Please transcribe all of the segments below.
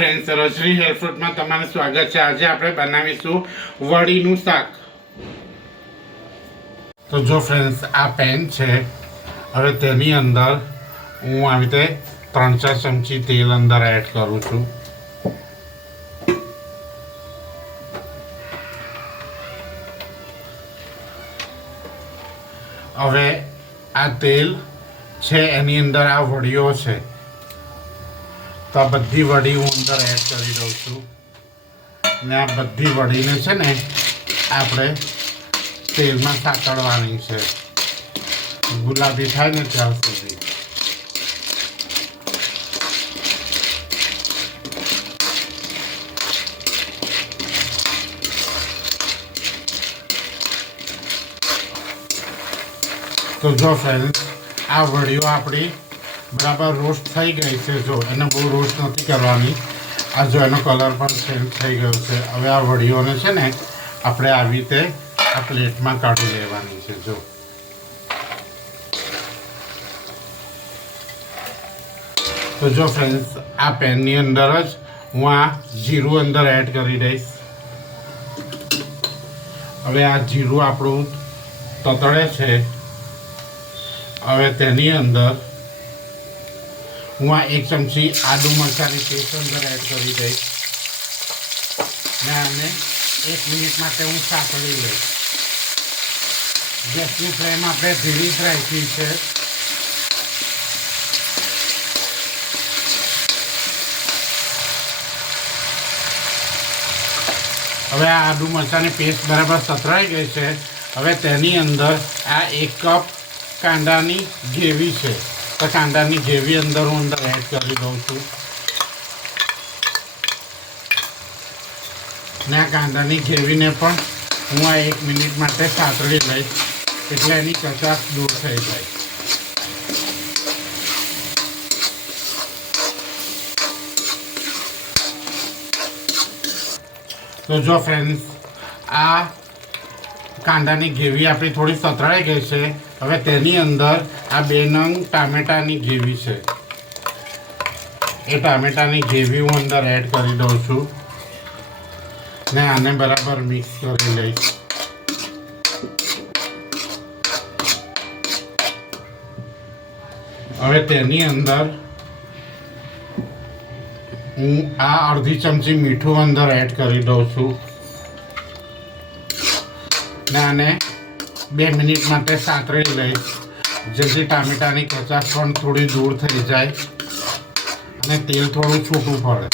Friends, રજની હેલ્થફૂડમાં તમારું સ્વાગત છે. આજે આપણે બનાવીશું વડીનું શાક. તો જો ફ્રેન્ડ્સ, આ પેન છે. હવે તેની અંદર હું આવી રીતે 3-4 ચમચી તેલ અંદર એડ કરું છું. હવે આ તેલ છે એની અંદર આ વડીઓ છે, તો આ બધી વડી હું અંદર એડ કરી દઉં છું. ને આ બધી વડીને છે ને આપણે તેલમાં સાતળવાની છે, ગુલાબી થાય ને ત્યાં સુધી. તો જો ફ્રેન્ડ્સ, આ વડીઓ આપણી બરાબર રોસ્ટ થઈ ગઈ છે. જો એને બહુ રોસ્ટ નથી કરવાની. આ જો એનો કલર પણ ચેન્જ થઈ ગયો છે. હવે આ વડીઓને છે ને આપણે આવી રીતે આ પ્લેટમાં કાઢી લેવાની છે. જો તો જો ફ્રેન્ડ્સ, આ પેનની અંદર જ હું આ જીરું અંદર એડ કરી દઈશ. હવે આ જીરું આપણું તતળે છે. હવે તેની અંદર હું આ 1 ચમચી આદુ મરચાંની પેસ્ટ અંદર એડ કરી દઈશ ને આને 1 મિનિટ માટે હું સાંતળી લઈશ. ગેસની ફ્લેમ આપણે ધીરી જ રાખી છે. હવે આ આદુ મરચાંની પેસ્ટ બરાબર સતરાઈ ગઈ છે. હવે તેની અંદર આ 1 કપ કાંદાની ગ્રેવી છે, તો કાંદાની ગ્રેવી અંદર હું અંદર એડ કરી દઉં છું. ને આ કાંદાની ગ્રેવીને પણ હું આ 1 મિનિટ માટે સાતળી લઈશ, એટલે એની કચાશ દૂર થઈ જાય. તો જો ફ્રેન્ડ્સ, આ કાંદાની ગ્રેવી આપણી થોડી સતરાઈ ગઈ છે. હવે તેની અંદર આ 2 નંગ ટામેટાની ગ્રેવી છે, એ ટામેટાની ગ્રેવી હું અંદર એડ કરી દઉં છું ને આને બરાબર મિક્સ કરી લઈશ. હવે તેની અંદર હું આ અડધી ચમચી મીઠું અંદર એડ કરી દઉં છું ને આને 2 મિનિટ માટે સાંતળી લઈશ, જેથી ટામેટાની કચાશ પણ થોડી દૂર થઈ જાય અને તેલ થોડું છૂટું પડે.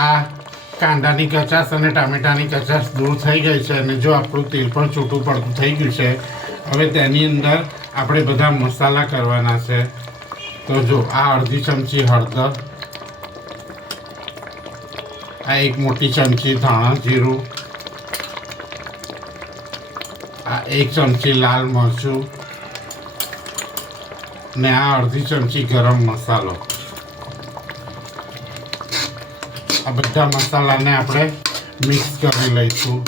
આ કાંદાની કચાશ અને ટામેટાની કચાશ દૂર થઈ ગઈ છે અને જો આપણું તેલ પણ છૂટું પડતું થઈ ગયું છે. હવે તેની અંદર આપણે બધા મસાલા કરવાના છે. તો જો આ અડધી ચમચી હળદર, આ 1 મોટી ચમચી ધાણા જીરું, આ 1 ચમચી લાલ મરચું ને આ અડધી ચમચી ગરમ મસાલો. આ બધા મસાલાને આપણે મિક્સ કરી લઈશું.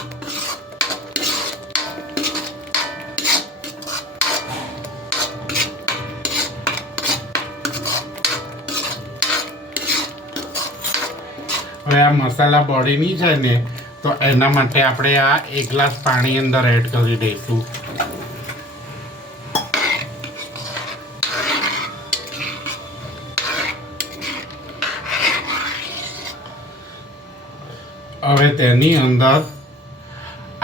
હવે આ મસાલા બળી નહીં જાય ને, તો એના માટે આપણે આ 1 ગ્લાસ પાણી અંદર એડ કરી દઈશું. હવે તેની અંદર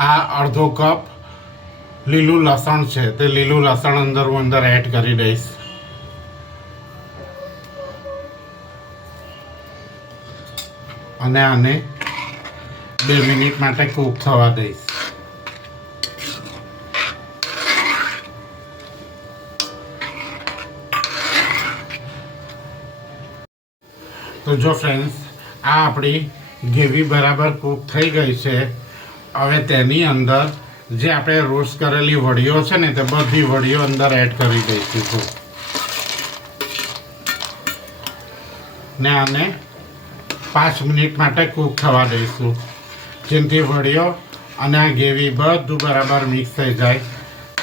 આ અડધો કપ લીલું લસણ છે, તે લીલું લસણ અંદર હું અંદર એડ કરી દઈશ. અને આને 2 મિનિટ માટે કૂક થવા દઈશ. તો જો ફ્રેન્ડ્સ, આ આપણી ગ્રેવી બરાબર કૂક થઈ ગઈ છે. હવે તેની અંદર જે આપણે રોસ્ટ કરેલી વડીઓ છે ને, તે બધી વડીઓ અંદર એડ કરી દઈશું ને આને 5 મિનિટ માટે કૂક થવા દઈશું, જેથી વડીઓ અને આ ગ્રેવી બધું બરાબર મિક્સ થઈ જાય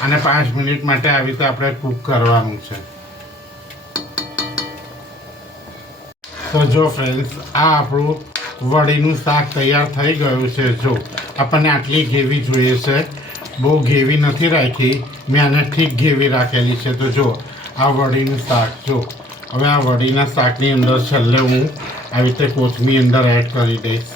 અને 5 મિનિટ માટે આવી રીતે આપણે કૂક કરવાનું છે. તો જો ફ્રેન્ડ્સ, આ આપણું વડીનું શાક તૈયાર થઈ ગયું છે. જો આપણને આટલી ગ્રેવી જોઈએ છે, બહુ ગ્રેવી નથી રાખી, મેં આને ઠીક ગ્રેવી રાખેલી છે. તો જો આ વડીનું શાક, જો હવે આ વડીના શાકની અંદર છેલ્લે હું આવી રીતે કોથમીર અંદર એડ કરી દઈશ.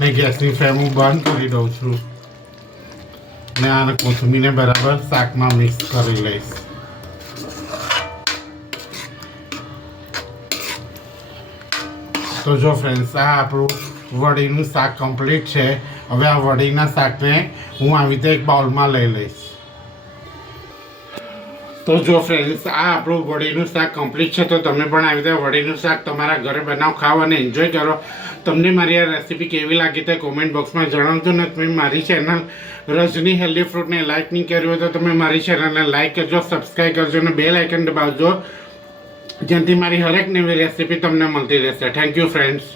ને ગેસની ફ્લેમ હું બંધ કરી દઉં છું ને આને કોથમીરને બરાબર શાકમાં મિક્સ કરી લઈશ. તો જો ફ્રેન્ડ્સ, આ આપણું વડીનું શાક કમ્પ્લીટ છે. હવે આ વડીના શાકને હું આવી રીતે એક બાઉલમાં લઈ લઈશ. તો જો ફ્રેન્ડ્સ, આ આપણું વડીનું શાક કમ્પ્લીટ છે. તો તમે પણ આવી રીતે વડીનું શાક તમારા ઘરે બનાવો, ખાઓ અને એન્જોય કરો. તમને મારી આ રેસીપી કેવી લાગી તે કોમેન્ટ બોક્સમાં જણાવજો. ને તમે મારી ચેનલ રજની હેલ્ધી ફ્રૂટને લાઇક નહીં કર્યું હોય તો તમે મારી ચેનલને લાઇક કરજો, સબસ્ક્રાઈબ કરજો અને બેલ આઇકન દબાવજો, જેનાથી મારી હરેક નવી રેસીપી તમને મળતી રહેશે. Thank you friends.